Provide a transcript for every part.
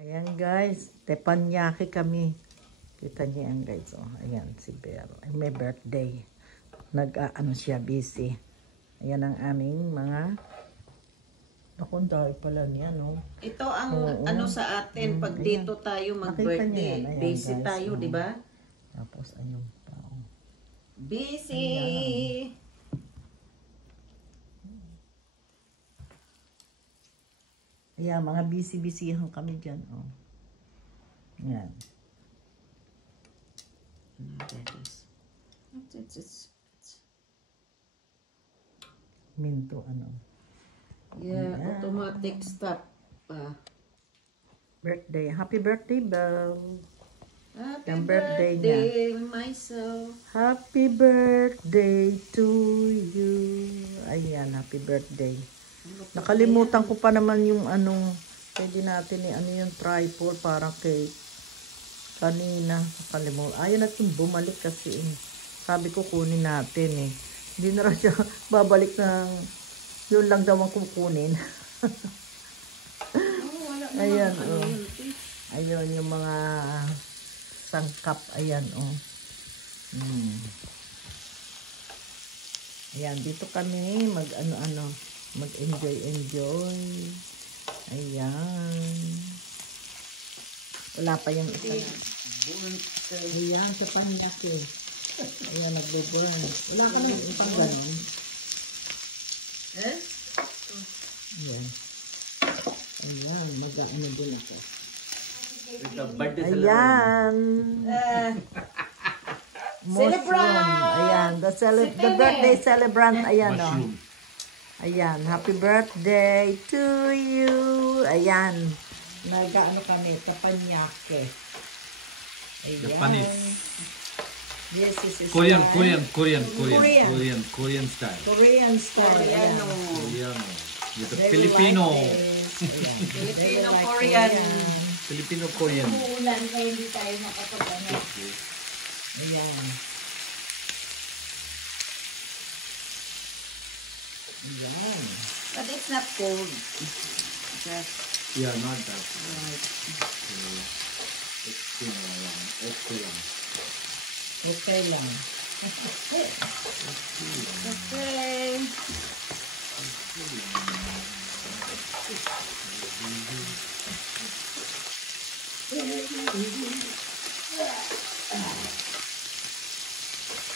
Ayan guys, tepanyaki kami. Kita niyo yan guys. Oh, ayan si Bero. Ay, may birthday. Nag-ano siya, busy. Ayan ang aming mga... Naku, ang dahil pala niya, no? Ito ang ano sa atin pag dito tayo mag-birthday. Busy guys, tayo, di ba? Tapos ayun pa. Oh. Busy! Ayan. Ayan, mga busy-busyhan kami dyan. Oh. Ayan. Minto, ano. Yeah, ayan. Automatic stop pa. Birthday. Happy birthday, Belle. Happy Yung birthday, niya. myself. Happy birthday to you. Ayan, happy birthday. Nakalimutan ko pa naman yung anong pwede natin ano yung tripod para cake. Kanina, nakalimutan. Ayaw natin bumalik kasi sabi ko kunin natin eh. Hindi na rin siya babalik ng yun lang daw ang kukunin. Ayan, oh. Ayun yung mga sangkap. Ayan, oh. Ayan, dito kami mag-ano-ano. Mag-enjoy. Ayan. Wala pa yung isa na. Ayan, sa panyaki. Ayan, nagbe-burn. Wala ka naman itang ganun. Eh? Ayan. Ayan, mag-ano din ako. Ayan. Celebrant! Ayan, the birthday celebrant. Ayan, o. Oh. Ayan, happy birthday to you. Ayan. Nag-ano kami, tapanyake. Ayan. Japanese. Yes, this is Korean style. style. Korean style. Koreano. Koreano. With the They Filipino. like this. Ayan. Filipino, They like Korean. Filipino Korean. Uulan kaya hindi tayo makapag-ano. Ayan. Ayan. But it's not cold. Just Yeah, not that. right. Okay lang. Okay lang. Okay.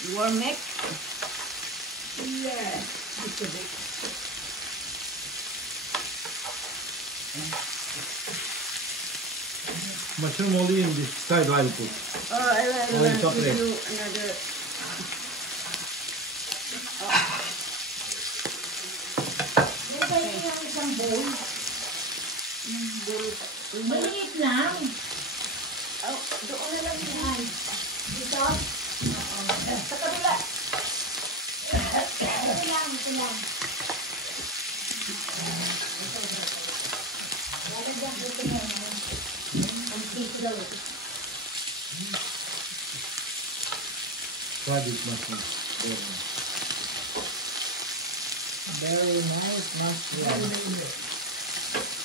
You want milk? Yeah. Little bit. Mushroom only in this side I'll put. I Oh, will chocolate. give you another. Maliit lang. Oh, doon na lang yan. Dito? Sa kabila. Ito lang. Lalagyan ko ito na. Ang tito daw. Try this mushroom. Very nice mushroom.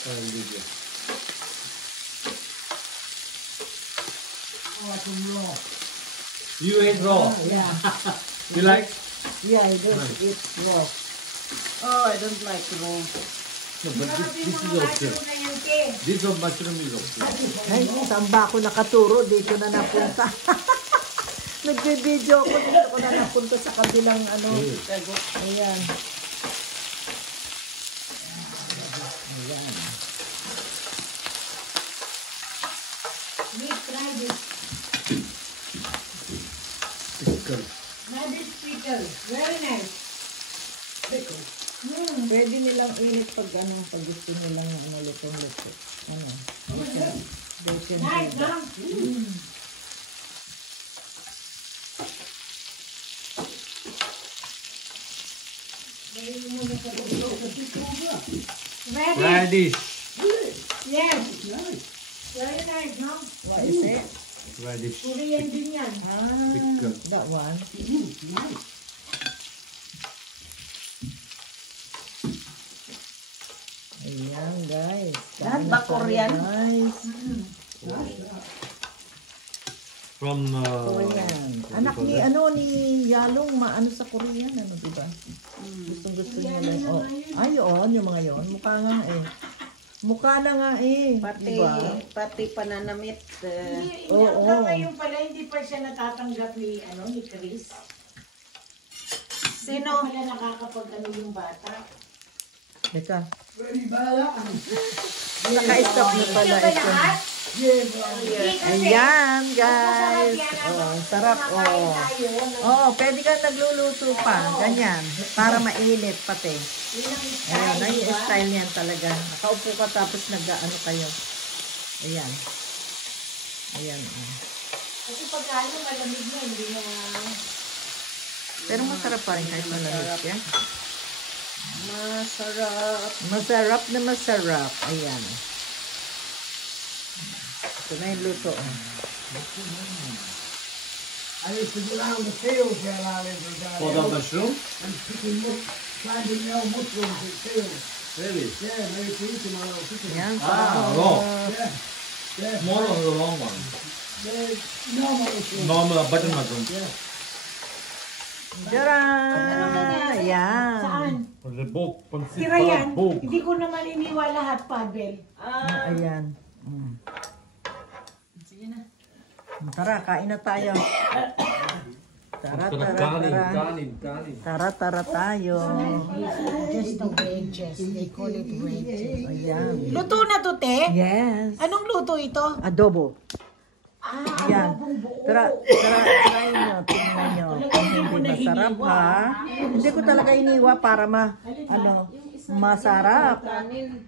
I'll give you. Oh, it's raw. You ate raw. Yeah. You like? Yeah, I just eat raw. Oh, I don't like raw. No, but this is okay. This of mushroom is okay. Ay, saan ba ako nakaturo? Dito na napunta. Nagbe-video ako. Dito ako na napunta sa kabilang ano. Sagot. Ayan. Ayan. Try this. Pickle. Try this pickle. Very nice. Pickle. Pwede nilang init pag ano, pag gusto nilang ano, lutong-luto. Ano? Nice, huh? Radish. Yes. Very nice, no? What is it? Radish. Korean din yan. Pickle. That one. Nice. Ayan, guys. Lahat Kain ba na tayo, Korean? guys. From Korean. Anak ni, ni Yalong, maano sa Korean, diba? Gusto niya lang. Oh, ayun, yung mga yon. Mukha nga eh. Mukha na nga eh. Pati pananamit. Oo. Ngayon pala, hindi pa siya natatanggap ni Chris. Sino? Wala nakakapag yung bata. Teka. Naka-stop na pala ito. Ayan, guys. Oh, sarap. Oh. Oh, pwede ka nagluluto pa. Ganyan. Para mainit pati. Ayan, na yung style niyan talaga. Nakaupo ka tapos nag-ano kayo. Ayan. Ayan. Oh. Kasi pagkano malamig na, hindi na... Pero masarap pa rin kahit malamig yan. Masarap. Masarap na masarap. Ayan. Ito na yung luto. Oh. I used to go around the fields where I live with that. for the mushroom? And picking up, finding no mushrooms at fields. Really? Yeah, very cheap in my little kitchen. Ayan. Ah, raw. Yeah, yeah. Small or the long one? They're normal mushrooms. Normal button mushroom. Yeah. Tara! Ayan. Saan? The book, Tira yan. Hindi ko naman iniwa lahat, Pavel. Ayan. Mm. Tara, kain na tayo. Tara, tara, tara. Tara tayo. Just the wedges. They call it wedges. Ayan. Luto na to, te? Yes. Anong luto ito? Adobo. Ah, Ayan. Tara, try nyo. Tingnan nyo. Kung hindi masarap ha. Hindi ko talaga iniwa para masarap. Kanin.